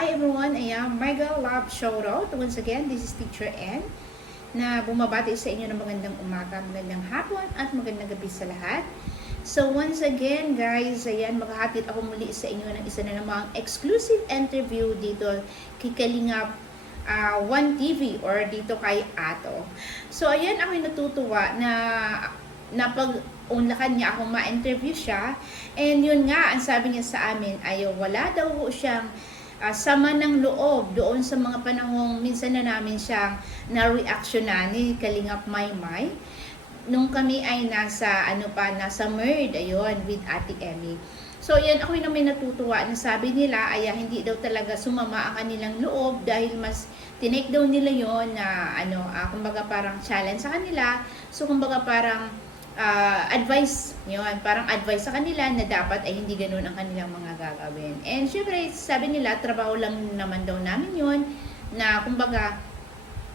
Hi everyone, ayan, Mega Love Shoutout. Once again, this is Teacher N na bumabati sa inyo ng magandang umaga, magandang hapon at magandang gabi sa lahat. So once again guys, ayan, maghahatid ako muli sa inyo ng isa na namang exclusive interview dito kay Kalingap One TV or dito kay Ato. So ayan, ako'y natutuwa na napag-unlakan niya akong ma-interview siya. And yun nga, ang sabi niya sa amin ay wala daw siyang sama ng loob doon sa mga panahong minsan na namin siyang na-reactionan ni Kalingap Maymay nung kami ay nasa MERD, ayun, with Ate Emmy. So yan, ako na may natutuwa na sabi nila ay hindi daw talaga sumama ang kanilang loob dahil mas tinake daw nila yon na kumbaga parang challenge sa kanila. So kumbaga parang advice, yun, parang advice sa kanila na dapat ay hindi ganun ang kanilang mga gagawin. And syempre, sabi nila, trabaho lang naman daw namin yun, na kumbaga,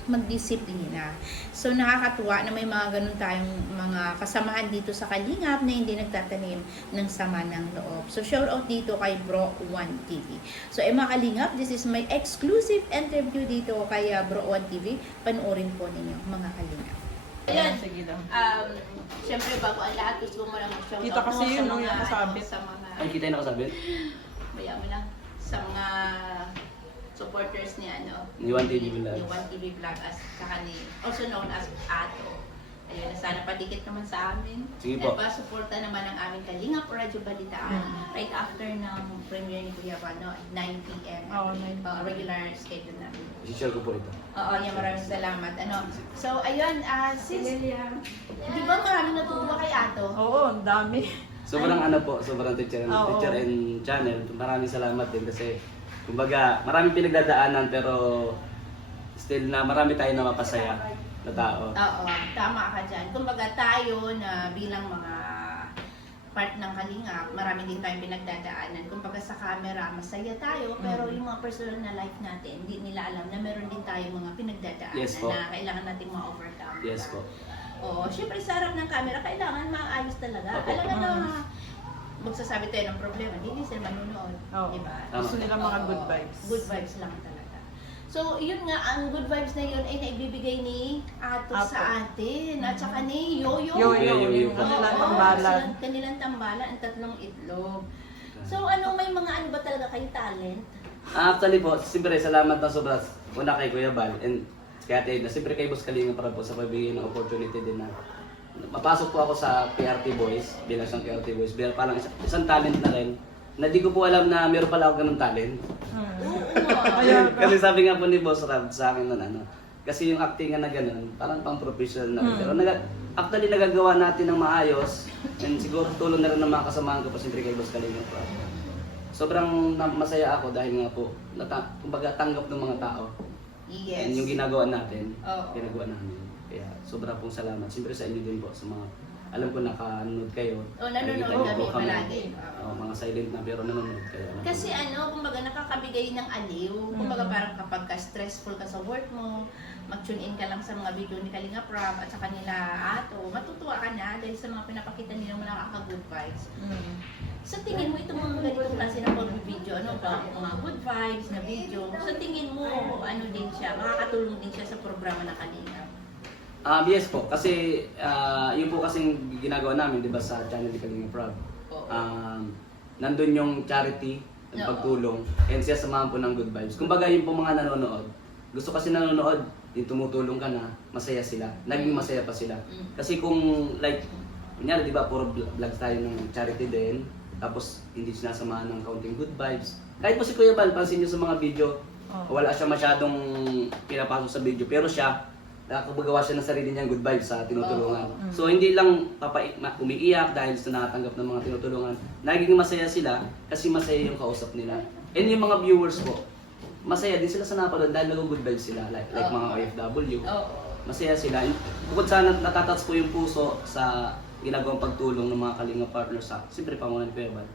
magdisiplina. So nakakatuwa na may mga ganun tayong mga kasamahan dito sa Kalingap na hindi nagtatanim ng sama ng loob. So shout out dito kay Bro One TV. So mga Kalingap, this is my exclusive interview dito kay Bro One TV. Panoorin po ninyo mga Kalingap. Ayan, sige lang. Siyempre bago ang lahat, gusto mo lang mag-shout out Kita kasi mo yun, sa mga, nakasabit. sa mga, Ay, kita yung nakasabit? baya mo lang, sa mga supporters ni Ni One TV Vlog. ni One TV Vlog, saka ni, also known as Ato. Ayun, sana padikit naman sa amin. Sige po. At pa-suporta naman ang aming Kalingap Radyo Balitaan right after ng premiere ni Kuya Bano, 9 p.m. Oo, 9 regular schedule namin. I-share ko po ito. Oo, yan, maraming salamat. So, ayun, sis, di ba maraming natutuwa kay Ato? Oo, ang dami. Sobrang sobrang teacher Oo. and channel. Maraming salamat din kasi kumbaga maraming pinagdadaanan pero still na marami tayong napapasaya na tao. Oo, tama ka dyan. Kumbaga tayo na bilang mga part ng Kalingap, marami din tayong pinagdadaanan. Kumbaga sa camera, masaya tayo, pero yung mga personal na life natin, hindi nila alam na meron din tayong mga pinagdadaanan Yes po. na kailangan nating ma-overcome. Yes po. Oo, syempre sa harap ng camera, kailangan maayos talaga. Opo. Alam nga na magsasabi tayo ng problema, hindi sila manunood. Oo. Diba? Tama. Gusto nila mga Oo, good vibes. Good vibes lang talaga. So, yun nga, ang good vibes na yun ay naibibigay ni Ato sa atin. At saka ni Yoyo. Yo-yo, Yo-yo. yung kanilang Oo, tambalan. kanilang tambalan, ang tatlong itlog. So, may mga ba talaga kayong talent? Actually po, siyempre salamat na sobra una kay Kuya Bal and kaya Ted na siyempre kay Boss Kalinga para po sa pagbigay ng opportunity din na mapasok po ako sa PRT Boys, bilang isang PRT Boys, bilang parang isang talent na rin na di ko po alam na meron pala ako ganung talent. Oo. Ayun. Kasi sabi nga po ni Boss Rab sa akin nun, kasi yung acting na ganun, parang pang professional na. Pero actually nagagawa natin ng maayos and siguro tulong na rin ng mga kasamahan ko po siyempre kay Boss Kalinga po. Sobrang masaya ako dahil nga po, kumbaga tanggap ng mga tao. Yes. And yung ginagawa natin, Oo. ginagawa namin. Kaya sobra pong salamat. Siyempre sa inyo din po, sa mga, alam ko nakanood kayo. Nanonood Nakikita niyo kami po palagi. Mga silent na pero nanonood kayo. Kasi kumbaga nakakabigay ng aliw. Kumbaga parang kapag stressful ka sa work mo, mag-tune in ka lang sa mga video ni Kalingap Rab at sa kanila Ato, matutuwa ka na dahil sa mga pinapakita nilang mga nakaka-good vibes. Sa tingin mo, itong mga ganitong klase ng pag-video, mga good vibes na video, sa tingin mo, din siya, makakatulong din siya sa programa ng Kalingap? Yes po, kasi yun po kasing ginagawa namin, di ba, sa channel ni Kalingap Rab. Oo. Nandun yung charity, yung Oo. pagtulong, and siya samahan po ng good vibes. Kumbaga yun po mga nanonood. Gusto kasi nanonood, yung tumutulong ka na, masaya sila. Naging masaya pa sila. Kasi kung like, kunyari di ba, puro vlogs tayo ng charity din, tapos hindi sinasamahan ng counting good vibes. Kahit po si Kuya Bal, pansin niyo sa mga video, wala siya masyadong pinapasok sa video, pero siya, nakakagawa siya ng sarili niyang good vibes sa tinutulungan. So hindi lang umiiyak dahil sa nakatanggap ng mga tinutulungan. Naging masaya sila kasi masaya yung kausap nila. And yung mga viewers po, masaya din sila sa napanood dahil nag-good vibes sila. Like mga OFW. Masaya sila. And bukod sa natatouch po yung puso sa ginagawang pagtulong ng mga Kalingap partners sa siyempre pangunan ni Kuya Bal.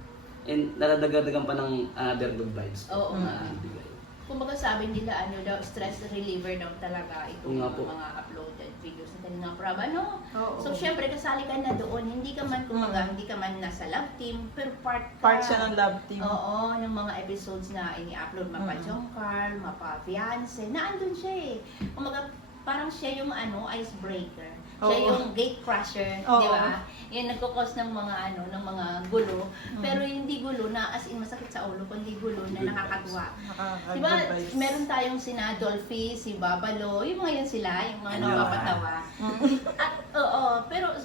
And nadadagdagan pa ng other good vibes. Oo. Na bigay. kumbaga sabi nila ano daw, stress reliever daw talaga itong Oo nga po. mga uploaded videos na Kalinga Prab. Ano? Oo. So syempre kasali ka na doon, hindi ka man kumbaga, hindi ka man nasa love team, pero part ka. Part siya ng love team. Oo, ng mga episodes na ini-upload mapa Jongkarl, mapa Fiance, naandun siya eh. Kumbaga, parang siya yung ano, icebreaker. Siya Oo. yung gate crusher, Oo. di ba? Yung nagkukos ng mga ano, ng mga gulo. Pero hindi gulo na as in masakit sa ulo, kundi gulo na nakakatuwa. Di ba, meron tayong sina Dolphy, si Babalo, yung mga yan sila, yung mga Ano? napapatawa. At oo, pero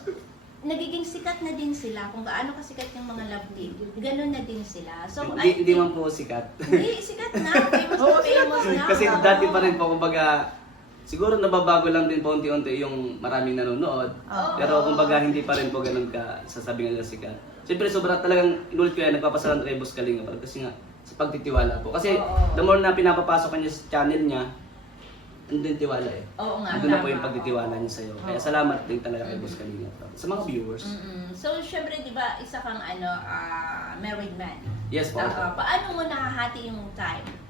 nagiging sikat na din sila kung gaano kasikat yung mga love team. Ganun na din sila. So, Hindi man po sikat. hindi, sikat na. Famous na Oo, famous na. Kasi dati pa rin po, kumbaga, siguro nababago lang din po unti-unti yung maraming nanonood. Oo. Pero kumbaga hindi pa rin po ganun ka sasabi nga sikat. Siyempre sobrang talagang inulit ko yan, nagpapasalan kay Boss Kalinga Prab kasi nga sa pagtitiwala po. Kasi Oo. the more na pinapapasok kanya sa channel niya, andun yung tiwala eh. Oo nga, Andun na po tama. yung pagtitiwala niya sa'yo. Kaya salamat din talaga kay Boss Kalinga Prab. Sa mga viewers. So, syempre, di ba, isa kang ano, married man. Yes po. Paano mo nahahati yung time?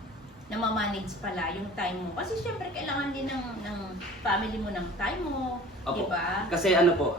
Na ma-manage pala yung time mo. Kasi syempre, kailangan din ng family mo ng time mo. Di Opo. ba? Kasi ano po,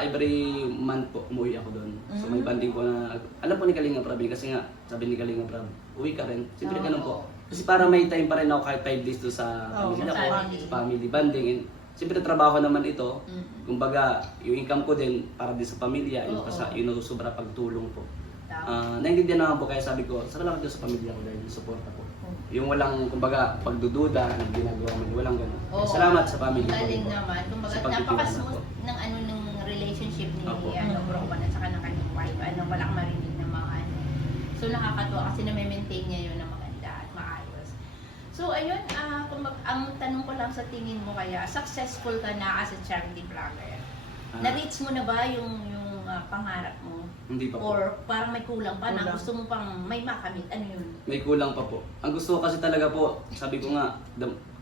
every month po umuwi ako doon. So may banding ko na, alam po ni Kalinga Prab, kasi nga sabi ni Kalinga Prab, uwi ka rin. Siyempre Oo. ganun po. Kasi para may time pa rin ako kahit 5 days doon sa Oo, pamilya ko, family. sa family banding. And, siyempre trabaho naman ito. Mm. Kumbaga, yung income ko din para din sa pamilya, Oo. yung sobra pagtulong po. Tama. Naintindihan naman po kaya sabi ko, salamat doon sa pamilya ko dahil suporta po. Oo. Yung walang, kumbaga, pagdududa ng ginagawa mo, walang gano'n. Oo. Salamat sa family ko. Galing naman. Kumbaga, Sa pagtitiwala napaka-smooth po. ng ano ng relationship ni Opo. Bro Juan at saka ng kanyang wife. Ano, walang marinig na mga ano. So, nakakatuwa kasi na-maintain niya yun na maganda at maayos. So, ayun, ang tanong ko lang sa tingin mo kaya, successful ka na as a charity vlogger? Na-reach mo na ba yung pangarap mo? Hindi pa po. Or parang may kulang pa na Kulang. gusto mo pang may makamit? Ano yun? May kulang pa po. Ang gusto ko kasi talaga po, sabi ko nga,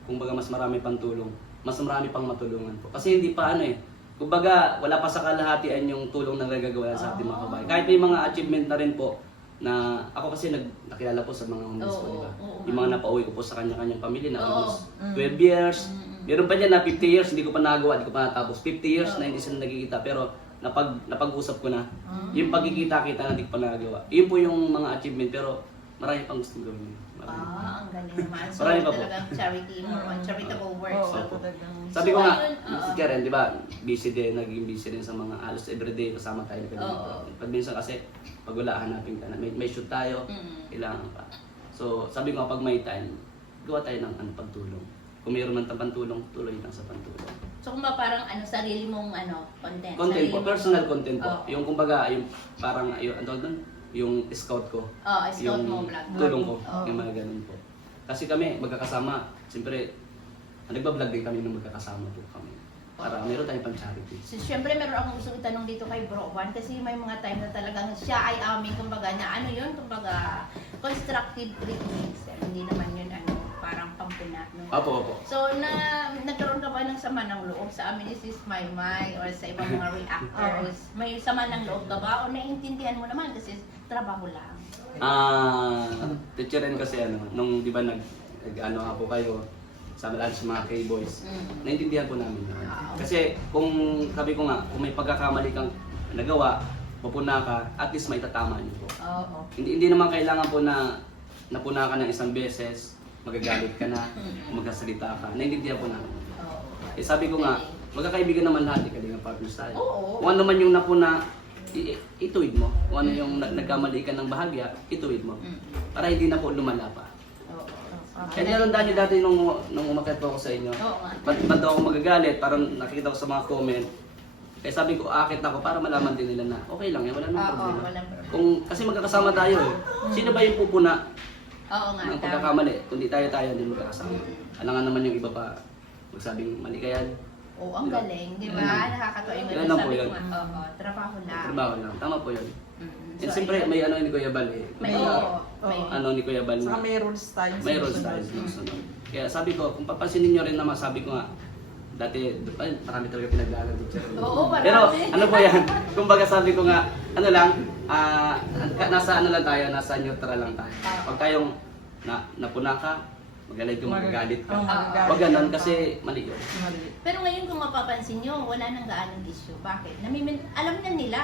kumbaga mas marami pang tulong. Mas marami pang matulungan po. Kasi hindi pa ano eh. Kumbaga, wala pa sa kalahatian yung tulong na nagagawa sa ating mga kabayan. Kahit may mga achievement na rin po na ako kasi nakilala po sa mga homeless po, Oo, di ba? oo, Yung mga napauwi ko po sa kanya-kanyang pamilya na Oo. almost 12 years. Meron pa dyan na 50 years, hindi ko pa nagawa, hindi ko pa natapos. 50 years Oo. na hindi sila nagkikita, pero napag-usap ko na. Yung pagkikita-kita na hindi ko pa nagawa. Yun po yung mga achievement, pero marami pang gusto gawin. Marami. Ang galing naman. So, Marami pa po. talagang charity, more on charitable works. Oo, Opo. talagang. Sabi ko So, nga, ayun, si Karen, di ba, busy din, naging busy din sa mga halos everyday, kasama tayo na Oo. Pag minsan kasi, pag wala, hanapin ka na, may shoot tayo, kailangan pa. So, sabi ko nga, pag may time, gawa tayo ng pagtulong. Kung mayroon man tayong pantulong, tuloy lang sa pantulong. So, kung ba parang sarili mong content? Content sarili po, mong- personal content po. Oo. Yung kumbaga, yung parang, yung, yung scout ko. Scout yung mo vlog. tulong ko, Oo. yung mga ganun po. Kasi kami, magkakasama, siyempre, nagbablog din kami nung magkakasama po kami. Para meron tayong pang-charity. So, syempre, meron akong gusto itanong dito kay Bro Juan kasi may mga time na talagang siya ay aming, kumbaga, na ano yun, kumbaga, constructive critics. Hindi naman yun, parang pampuna. No? Opo. So, nagkaroon ka ba ng sama ng loob sa amin ni Sis Maymay or sa ibang mga reactors? May sama ng loob ka ba? O naiintindihan mo naman kasi trabaho lang? Teacher rin kasi nung di ba nag-ano nga po kayo, sa lahat sa mga K-boys, naintindihan po namin. Kasi kung sabi ko nga, kung may pagkakamali kang nagawa, mapuna ka, at least may tatama niyo po. Oo. Hindi naman kailangan po na napuna ka ng isang beses, magagalit ka na, magkasalita ka. Naintindihan po namin. Oo. Sabi ko nga, magkakaibigan naman lahat, Kalinga partners tayo. Oo. Kung ano man yung napuna, ituwid mo. Kung ano yung nagkamali ka ng bahagya, ituwid mo. Para hindi na po lumala pa. Oo. Kaya nalandaan niyo dati nung umakyat po ako sa inyo. Oo nga. Ba't daw ako magagalit? Parang nakikita ko sa mga comment. Kaya sabi ko, akit ako para malaman din nila na okay lang yan, wala nang Oo, problema. walang problema. Kung, kasi magkakasama tayo eh. Sino ba yung pupuna Oo nga. ng tama. pagkakamali? Kundi tayo din magkakasama. Alangan naman yung iba pa magsabing mali ka yan. Oo, ang galing. Di ba? Nakakatawa yung Yan lang po sabi ko yun. nga. Oo, trabaho lang. Trabaho lang. Tama po yun. Mm-mm. And So, siyempre, ayun. may ano ni Kuya Bal eh. May Oo. may Ano ni Kuya Bal Saka na may rules tayo. may rules tayo sinusunod. Kaya sabi ko, kung papansinin nyo rin naman, sabi ko nga, dati, ay, marami talaga pinaglalan dito. Oo, marami. Pero ano po yan, kumbaga sabi ko nga, ano lang, nasa ano lang tayo, nasa neutral lang tayo. Huwag tayong napuna ka, magalit ka, magagalit ka. magagalit Huwag ganon ka. kasi mali yun. Mali. Pero ngayon kung mapapansin nyo, wala nang gaanong issue. Bakit? Alam na nila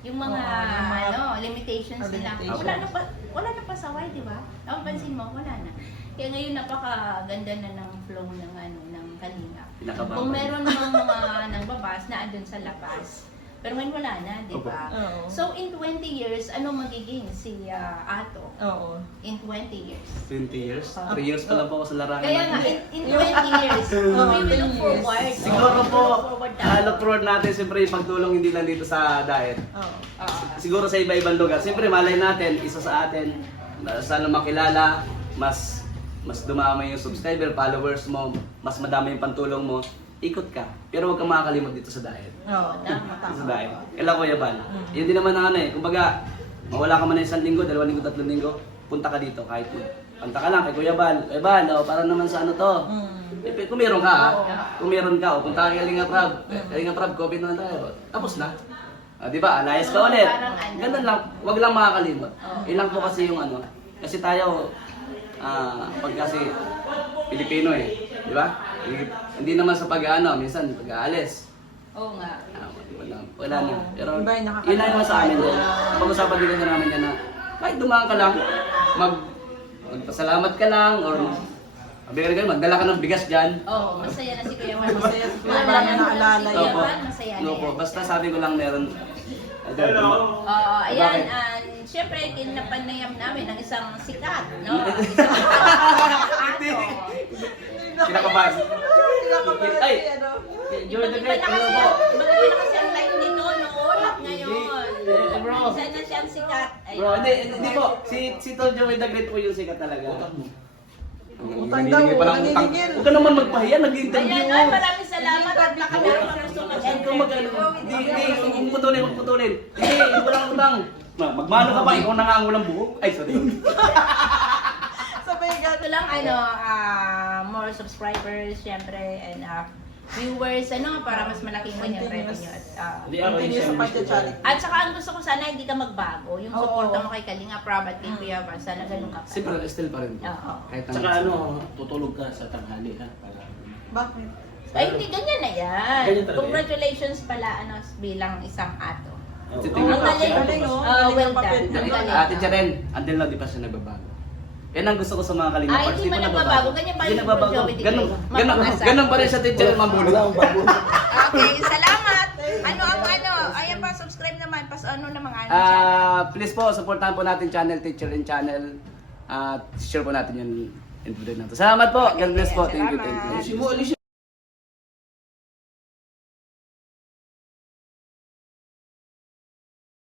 yung mga, Oo, yung mga limitations nila. limitations. Wala na pasaway, di ba? Napapansin mo, wala na. Kaya ngayon napakaganda na ng flow ng Kalinga. Pinakababa. Kung meron namang mga nangbabas na andun sa labas. Pero ngayon wala na, di ba? Oo. So in 20 years, ano magiging si Ato? Oo. In 20 years. 20 years? 3 years pa lang po ako sa larangan. Kaya nga, in 20 years, we will look forward. Siguro po, Look forward tayo. look forward natin siyempre yung pagtulong hindi lang dito sa diet. Oo. Siguro sa iba-ibang lugar. Siyempre malay natin, isa sa atin, sana makilala, mas dumami yung subscriber, followers mo, mas madami yung pantulong mo, ikot ka. Pero huwag kang makakalimot dito sa diet. Oo. Tama. Sa diet. Kailan Kuya Bal? Yun din naman ang ano eh. Kumbaga, mawala ka man ng 1 linggo, 2 linggo, 3 linggo, punta ka dito kahit punta ka lang kay Kuya Bal. Kuya Bal, para naman sa ano to. Kung meron ka kung meron ka, punta ka kay Kalinga Prab. Kalinga Prab, COVID naman tayo. Tapos na. Di ba? Alayas ka ulit. Ganun lang. Huwag lang makakalimot. Ilang po kasi yung ano. Kasi tayo, pag kasi Pilipino eh. Di ba? Hindi naman sa pag-ano, minsan pag-aalis. Oo nga. Wala na. Pero Iba yung nakakatawa. yun lang naman sa amin din. Pag-usapan din kasi namin yan na kahit dumaan ka lang, magpasalamat ka lang or magdala ka ng bigas dyan. Oo, masaya na si Kuya Juan. Masaya si Kuya Juan na naalala Si yan. Kuya Juan, masaya na Opo, yan. basta sabi ko lang meron. Oo, ayan, Bakit? syempre kinapanayam namin ang isang sikat, no? Isang ato. Kinakabahan. Ay! Jordan Iba Great, na ano kasi, po? iba na kasi ang life nito noon at ngayon. Bro. Isa na siyang sikat. Ayun. Bro, hindi po. Si Tol Joey the Great po yung sikat talaga. Utang daw, naniningil. Huwag ka naman magpahiya, nag-interview. Ayan, ay, maraming salamat at nakadami sa susunod. Huwag putulin. Hindi, walang utang. Magmano ka pa, ikaw na nga ang walang buhok. Ay, sorry. Sabay Ito lang, more subscribers, syempre, and viewers, para mas malaking yung revenue. Continue sa pagcha-charity. At saka ang gusto ko sana hindi ka magbago. Yung Oo. suporta mo kay Kalinga Prab at kay Kuya Juan, sana ganun ka pa. Siyempre, still pa rin po. Oo. Kahit Tsaka tutulog ka sa tanghali ha. Para... Bakit? Ay, hindi ganyan na yan. Ganyan talaga Congratulations pala, bilang isang ato. Si Oo, Tingnan Ang galing. galing, oh. Ah, Galing well ang papel. done. Ang galing. Ate Jaren, until now, di pa siya nagbabago. Yan ang gusto ko sa mga Kalinga Ay, Parts. hindi man nagbabago. Ganyan pa Hindi yung nagbabago. Joey Di Ganun, Great. ganun, Mapag-asa. ganun pa rin sa teacher mabulot. Okay, salamat. Ayan pa, subscribe naman. Ano na mga channel. Please po, supportahan po natin channel, Teacher in Channel. At share po natin yung video natin. Salamat po. God bless po. Thank you. Salamat. Thank you.